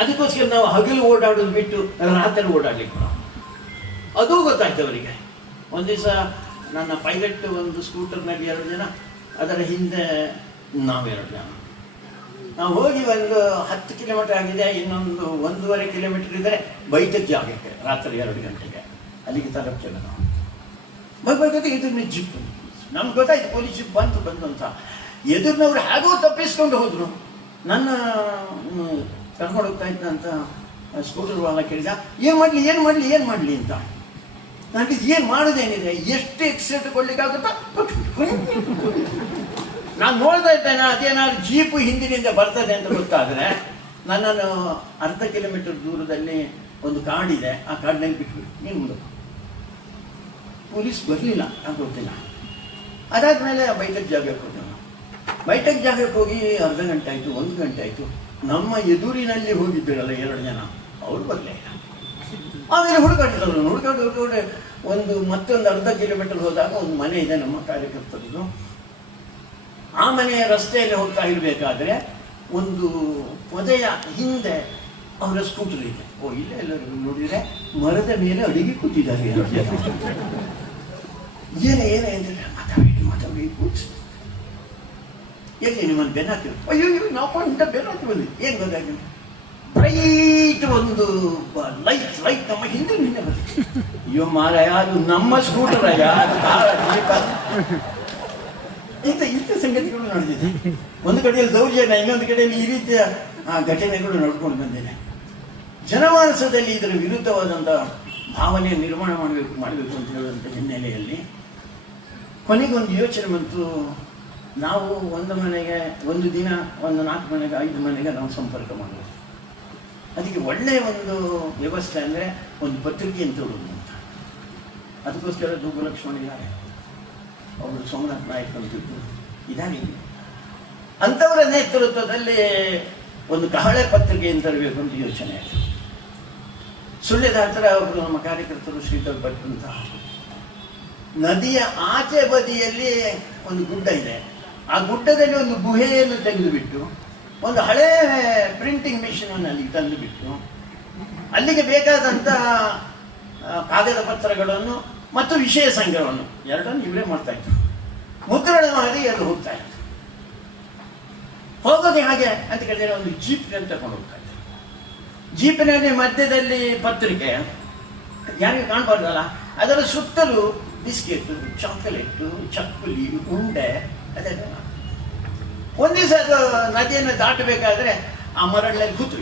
ಅದಕ್ಕೋಸ್ಕರ ನಾವು ಹಗಲು ಓಡಾಡೋದು ಬಿಟ್ಟು ರಾತ್ರಿ ಓಡಾಡಲಿಕ್ಕೆ ನಾವು ಅದೂ ಗೊತ್ತಾಯ್ತು ಅವರಿಗೆ. ಒಂದು ದಿವಸ ನನ್ನ ಪೈಲಟ್ ಒಂದು ಸ್ಕೂಟರ್ನಲ್ಲಿ ಎರಡು ಜನ, ಅದರ ಹಿಂದೆ ನಾವೆರಡು ಜನ. ನಾವು ಹೋಗಿ ಒಂದು ಹತ್ತು ಕಿಲೋಮೀಟರ್ ಆಗಿದೆ, ಇನ್ನೊಂದು ಒಂದೂವರೆ ಕಿಲೋಮೀಟರ್ ಇದ್ದರೆ ಬೈಟದ ಜಾಗಕ್ಕೆ ರಾತ್ರಿ ಎರಡು ಗಂಟೆಗೆ. ಅಲ್ಲಿಗೆ ತಲುಪ್ತೇವೆ ನಾವು. ಬರ್ಬೇಕಾದ್ರೆ ಎದುರಿನ ಜಿಪ್ ನಮ್ಗೆ ಗೊತ್ತಾಯ್ತು ಪೊಲೀಸ್ ಜಿಪ್ ಬಂತು ಬಂತು ಅಂತ. ಎದುರಿನವ್ರು ಹೇಗೋ ತಪ್ಪಿಸ್ಕೊಂಡು ಹೋದ್ರು. ನನ್ನ ಕರ್ಕೊಂಡು ಹೋಗ್ತಾ ಇದ್ದ ಅಂತ ಸ್ಕೂಟರ್ ವಾಲ ಕೇಳಿದ, ಏನು ಮಾಡಲಿ ಏನು ಮಾಡಲಿ ಏನು ಮಾಡಲಿ ಅಂತ? ನನಗೆ ಏನು ಮಾಡೋದೇನಿದೆ? ಎಷ್ಟು ಎಕ್ಸೆಟ್ ಕೊಡ್ಲಿಕ್ಕಾಗುತ್ತಾ? ನಾನು ನೋಡ್ತಾ ಇದ್ದೇನೆ, ಅದೇನಾದ್ರು ಜೀಪು ಹಿಂದಿನಿಂದ ಬರ್ತದೆ ಅಂತ ಗೊತ್ತಾದರೆ, ನನ್ನನ್ನು ಅರ್ಧ ಕಿಲೋಮೀಟರ್ ದೂರದಲ್ಲಿ ಒಂದು ಕಾಡಿದೆ, ಆ ಕಾಡಿನಲ್ಲಿ ಬಿಟ್ಬಿಟ್ಟು ನೀನು ಮುಂದೆ ಪೊಲೀಸ್ ಬರಲಿಲ್ಲ, ನಾನು ಗೊತ್ತಿಲ್ಲ ಅದಾದ್ಮೇಲೆ ಬೈಟಕ್ ಜಾಗಕ್ಕೆ ನಾವು ಬೈಟಕ್ ಜಾಗಕ್ಕೆ ಹೋಗಿ ಅರ್ಧ ಗಂಟೆ ಆಯಿತು, ಒಂದು ಗಂಟೆ ಆಯಿತು. ನಮ್ಮ ಎದುರಿನಲ್ಲಿ ಹೋಗಿದ್ದರಲ್ಲ ಎರಡು ಜನ, ಅವ್ರು ಬರಲೇ. ಆಮೇಲೆ ಹುಡುಕಾಡಿದ್ರು ಹುಡುಕಾಡಿ ಹುಡುಕಾಡಿ ಒಂದು ಮತ್ತೊಂದು ಅರ್ಧ ಕಿಲೋಮೀಟರ್ ಹೋದಾಗ ಒಂದು ಮನೆ ಇದೆ ನಮ್ಮ ಕಾರ್ಯಕರ್ತರದ್ದು ಆ ಮನೆಯ ರಸ್ತೆಯಲ್ಲಿ ಹೋಗ್ತಾ ಇರಬೇಕಾದ್ರೆ ಒಂದು ಪೊದೆಯ ಹಿಂದೆ ಅವರ ಸ್ಕೂಟರ್ ಇದೆ. ಓ, ಇಲ್ಲ ಎಲ್ಲರೂ ನೋಡಿದ್ರೆ ಮರದ ಮೇಲೆ ಅಡಿಗೆ ಕೂತಿದ್ದಾರೆ. ಏನೇ ಏನೇ ಅಂದರೆ ಮಾತಾಡಿ ಮಾತಾಡಿ ಕೂರ್ಸಿ ಎಲ್ಲಿ ನಿಮ್ಮನ್ನು ಬೆನ್ನ ಹಾಕಿ ಅಯ್ಯೋ ಅಯ್ಯೋ, ನಾವು ಇಂಥ ಬೆನ್ನ ಹಾಕಿ ಬಂದ್ವಿ ಏನು ಗೊತ್ತಾಗಿ ಬ್ರೈಟ್ ಒಂದು ಲೈಟ್ ಲೈಟ್ ನಮ್ಮ ಹಿಂದೆ ನಿನ್ನೆ ಬಂದಿದೆ ಅಯ್ಯೋ ಮಾರ ಯಾರು ನಮ್ಮ ಸ್ಕೂಟರ್ ಇಂಥ ಇಂಥ ಸಂಗತಿಗಳು ನಡೆದಿದೆ. ಒಂದು ಕಡೆಯಲ್ಲಿ ದೌರ್ಜನ್ಯ ಇನ್ನೊಂದು ಕಡೆಯಲ್ಲಿ ಈ ರೀತಿಯ ಆ, ಘಟನೆಗಳು ನಡ್ಕೊಂಡು ಬಂದಿದೆ. ಜನಮಾನಸದಲ್ಲಿ ಇದರ ವಿರುದ್ಧವಾದಂಥ ಭಾವನೆ ನಿರ್ಮಾಣ ಮಾಡಬೇಕು ಮಾಡಬೇಕು ಅಂತ ಹೇಳುವಂಥ ಹಿನ್ನೆಲೆಯಲ್ಲಿ ಕೊನೆಗೊಂದು ಯೋಚನೆ ಬಂತು. ನಾವು ಒಂದು ಮನೆಗೆ, ಒಂದು ದಿನ, ಒಂದು ನಾಲ್ಕು ಮನೆಗೆ, ಐದು ಮನೆಗೆ ನಾವು ಸಂಪರ್ಕ ಮಾಡಬೇಕು ಅದಕ್ಕೆ ಒಳ್ಳೆಯ ಒಂದು ವ್ಯವಸ್ಥೆ ಅಂದರೆ ಒಂದು ಪತ್ರಿಕೆ ಅಂತ ಅಂತ. ಅದಕ್ಕೋಸ್ಕರ ದುಗ್ಗು ಲಕ್ಷ್ಮಣ ಇದ್ದಾರೆ. ಅವರು ಸೋಮನಾಥ್ ನಾಯಕ್ ಅಂತಿದ್ದು ಇಲ್ಲಿ. ಅಂಥವರ ನೇತೃತ್ವದಲ್ಲಿ ಒಂದು ಕಹಳೆ ಪತ್ರಿಕೆ ಅಂತ ತರಬೇಕು ಅಂತ ಯೋಚನೆ ಆಯಿತು. ಸುಳ್ಯದ ಹತ್ರ ಅವರು ನಮ್ಮ ಕಾರ್ಯಕರ್ತರು ಶ್ರೀಧರ್ ಭಟ್ ಅಂತ. ನದಿಯ ಆಚೆ ಬದಿಯಲ್ಲಿ ಒಂದು ಗುಡ್ಡ ಇದೆ. ಆ ಗುಡ್ಡದಲ್ಲಿ ಒಂದು ಗುಹೆಯನ್ನು ತೆಗೆದುಬಿಟ್ಟು, ಒಂದು ಹಳೆ ಪ್ರಿಂಟಿಂಗ್ ಮಿಷನ್ ಅಲ್ಲಿಗೆ ತಂದುಬಿಟ್ಟು, ಅಲ್ಲಿಗೆ ಬೇಕಾದಂಥ ಕಾಗದ ಪತ್ರಗಳನ್ನು ಮತ್ತು ವಿಷಯ ಸಂಗ್ರಹವನ್ನು, ಎರಡನ್ನು ಇವರೇ ಮಾಡ್ತಾ ಇದ್ರು. ಮುದ್ರಣ ಮಾಡಿ ಅದು ಹೋಗ್ತಾ ಇತ್ತು. ಹೋಗೋದು ಹಾಗೆ ಅಂತ ಕೇಳಿದ್ರೆ ಒಂದು ಜೀಪ್ ತಗೊಂಡು ಹೋಗ್ತಾ ಇದ್ರು. ಜೀಪಿನಲ್ಲಿ ಮಧ್ಯದಲ್ಲಿ ಪತ್ರಿಕೆ, ಯಾರಿಗೆ ಕಾಣಬಾರ್ದಲ್ಲ, ಅದರ ಸುತ್ತಲೂ ಬಿಸ್ಕೆಟ್, ಚಾಕೊಲೇಟು, ಚಕ್ಕುಲಿ, ಉಂಡೆ ಅದೆಲ್ಲ ಒಂದು ದಿವಸ ಅದು ನದಿಯನ್ನು ದಾಟಬೇಕಾದ್ರೆ ಆ ಮರಳಲ್ಲಿ ಕೂತು